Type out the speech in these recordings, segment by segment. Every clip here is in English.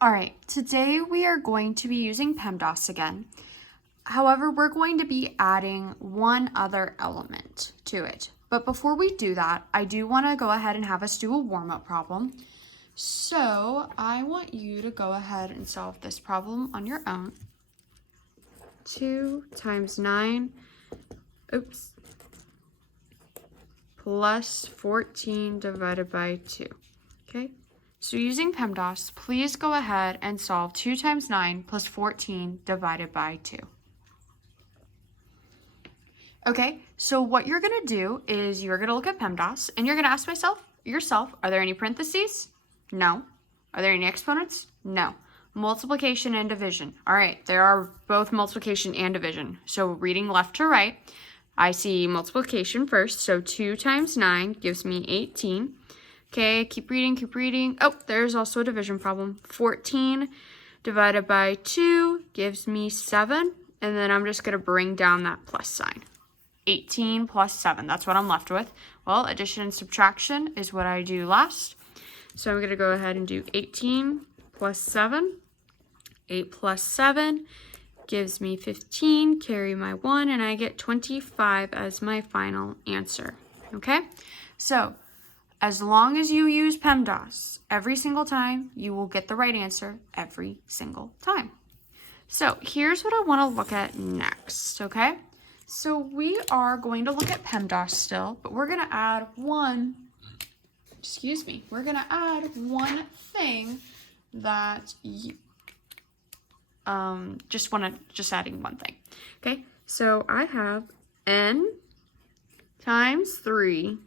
All right, today we are going to be using Pemdas again. However, we're going to be adding one other element to it. But before we do that, I do want to go ahead and have us do a warm-up problem. So I want you to go ahead and solve this problem on your own. 2 times 9, plus 14 divided by 2, okay? So using Pemdas, please go ahead and solve 2 times 9 plus 14 divided by 2. Okay, so what you're going to do is you're going to look at Pemdas and you're going to ask yourself, are there any parentheses? No. Are there any exponents? No. Multiplication and division. All right, there are both multiplication and division. So reading left to right, I see multiplication first. So 2 times 9 gives me 18. Okay, keep reading. Oh, there's also a division problem. 14 divided by 2 gives me 7. And then I'm just going to bring down that plus sign. 18 plus 7, that's what I'm left with. Well, addition and subtraction is what I do last. So I'm going to go ahead and do 18 plus 7. 8 plus 7 gives me 15, carry my 1, and I get 25 as my final answer. Okay? So, as long as you use Pemdas every single time, you will get the right answer every single time. So, here's what I want to look at next, okay? So we are going to look at Pemdas still, but we're going to add one thing that you, just adding one thing. Okay, so I have n times 3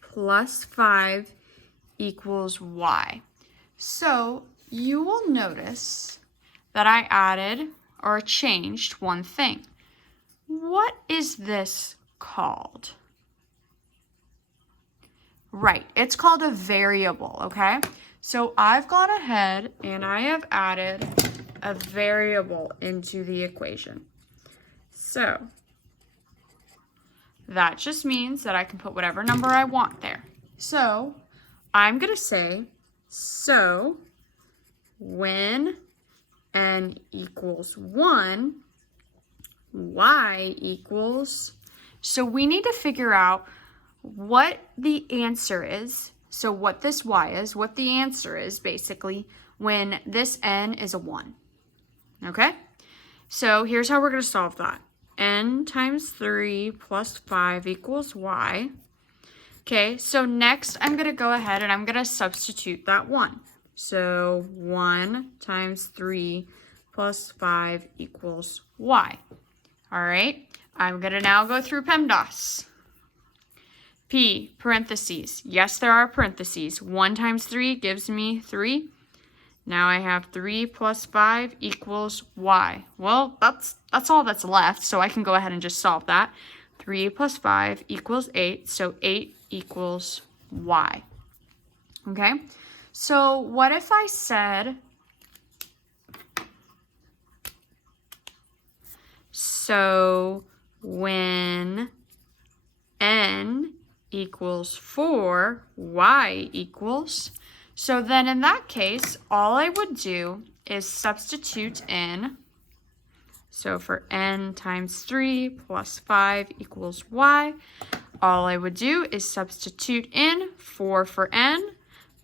plus 5 equals y. So you will notice that I added or changed one thing. What is this called? Right, it's called a variable, okay? So I've gone ahead and I have added a variable into the equation. So that just means that I can put whatever number I want there. So I'm going to say, so when n equals 1, y equals, so we need to figure out what the answer is. So what this y is, what the answer is basically when this n is a 1. Okay? So here's how we're going to solve that. N times 3 plus 5 equals y. Okay, so next I'm going to go ahead and I'm going to substitute that 1. So 1 times 3 plus 5 equals y. All right, I'm going to now go through Pemdas. P, parentheses. Yes, there are parentheses. 1 times 3 gives me 3. Now I have 3 plus 5 equals y. Well, that's all that's left, so I can go ahead and just solve that. 3 plus 5 equals 8, so 8 equals y. Okay, so what if I said, so when n equals 4, y equals, so then in that case, all I would do is substitute in, so for n times 3 plus 5 equals y, all I would do is substitute in 4 for n,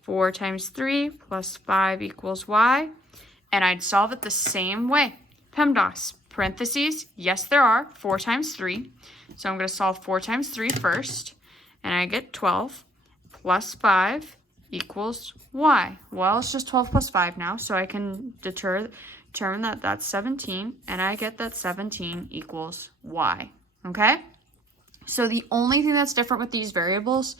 4 times 3 plus 5 equals y, and I'd solve it the same way. Pemdas, parentheses, yes there are, 4 times 3, so I'm going to solve 4 times 3 first, and I get 12 plus 5 equals y. Well, it's just 12 plus 5 now, so I can determine that that's 17, and I get that 17 equals y, okay? So the only thing that's different with these variables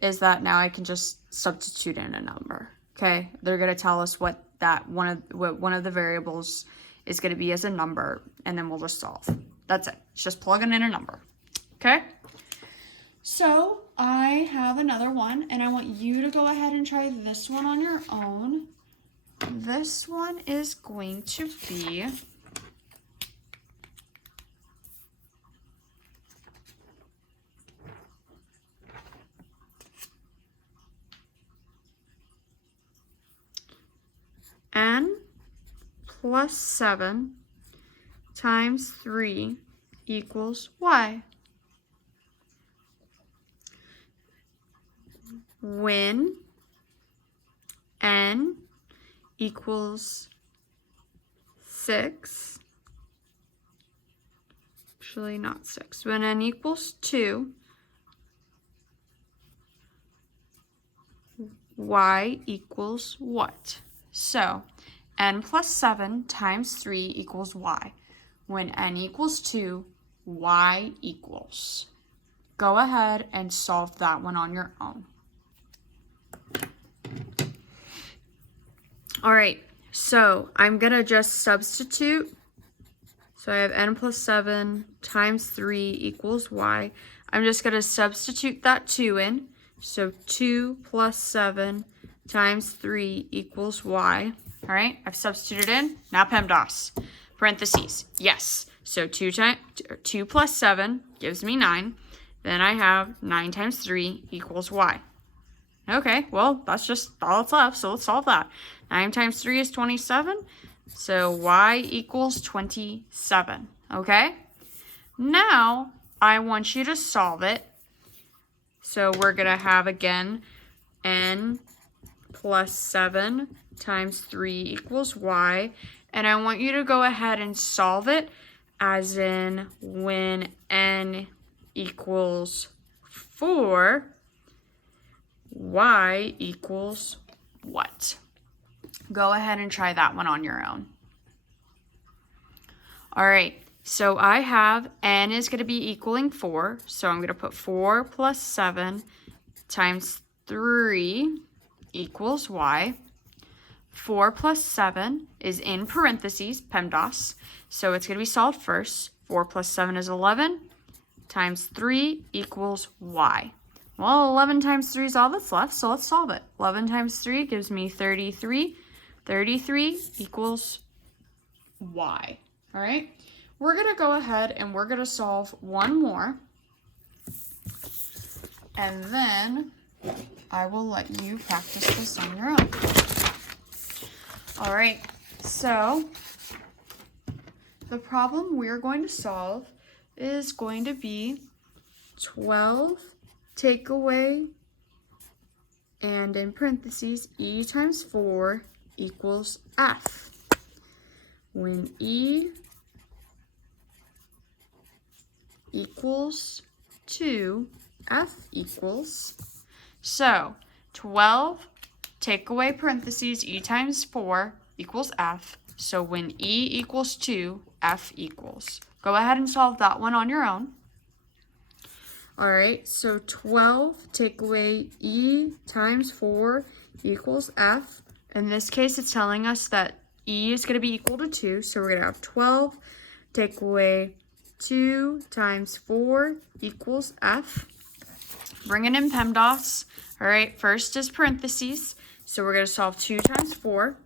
is that now I can just substitute in a number, okay? They're going to tell us what one of the variables is going to be as a number, and then we'll just solve. That's it. It's just plugging in a number, okay? So I have another one, and I want you to go ahead and try this one on your own. This one is going to be n plus 7 times 3 equals y. When n equals 6, actually not 6, when n equals 2, y equals what? So n plus 7 times 3 equals y. When n equals 2, y equals. Go ahead and solve that one on your own. All right, so I'm going to just substitute. So I have n plus 7 times 3 equals y. I'm just going to substitute that 2 in. So 2 plus 7 times 3 equals y. All right, I've substituted in. Now PEMDAS. Parentheses. Yes. So 2 plus 7 gives me 9. Then I have 9 times 3 equals y. Okay, well, that's just all that's left, so let's solve that. 9 times 3 is 27, so y equals 27, okay? Now, I want you to solve it. So we're going to have, again, n plus 7 times 3 equals y, and I want you to go ahead and solve it as in when n equals 4, y equals what? Go ahead and try that one on your own. All right, so I have n is going to be equaling 4, so I'm going to put 4 plus 7 times 3 equals y. 4 plus 7 is in parentheses, PEMDAS, so it's going to be solved first. 4 plus 7 is 11 times 3 equals y. Well, 11 times 3 is all that's left, so let's solve it. 11 times 3 gives me 33. 33 equals y. All right? We're going to go ahead and we're going to solve one more. And then I will let you practice this on your own. All right, so the problem we're going to solve is going to be 12 take away, and in parentheses, e times 4 equals f. When e equals 2, f equals. So 12 take away parentheses, e times 4 equals f. So when e equals 2, f equals. Go ahead and solve that one on your own. All right, so 12 take away e times 4 equals f. In this case, it's telling us that e is going to be equal to 2, so we're going to have 12 take away 2 times 4 equals f. Bringing in PEMDAS. All right, first is parentheses, so we're going to solve 2 times 4,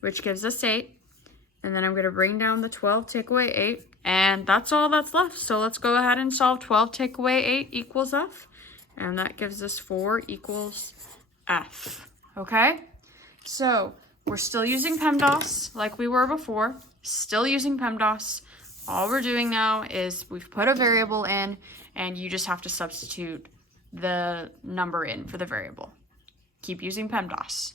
which gives us 8. And then I'm going to bring down the 12 take away 8. And that's all that's left. So let's go ahead and solve 12 take away 8 equals f. And that gives us 4 equals f. Okay? So we're still using PEMDAS like we were before. Still using PEMDAS. All we're doing now is we've put a variable in and you just have to substitute the number in for the variable. Keep using PEMDAS.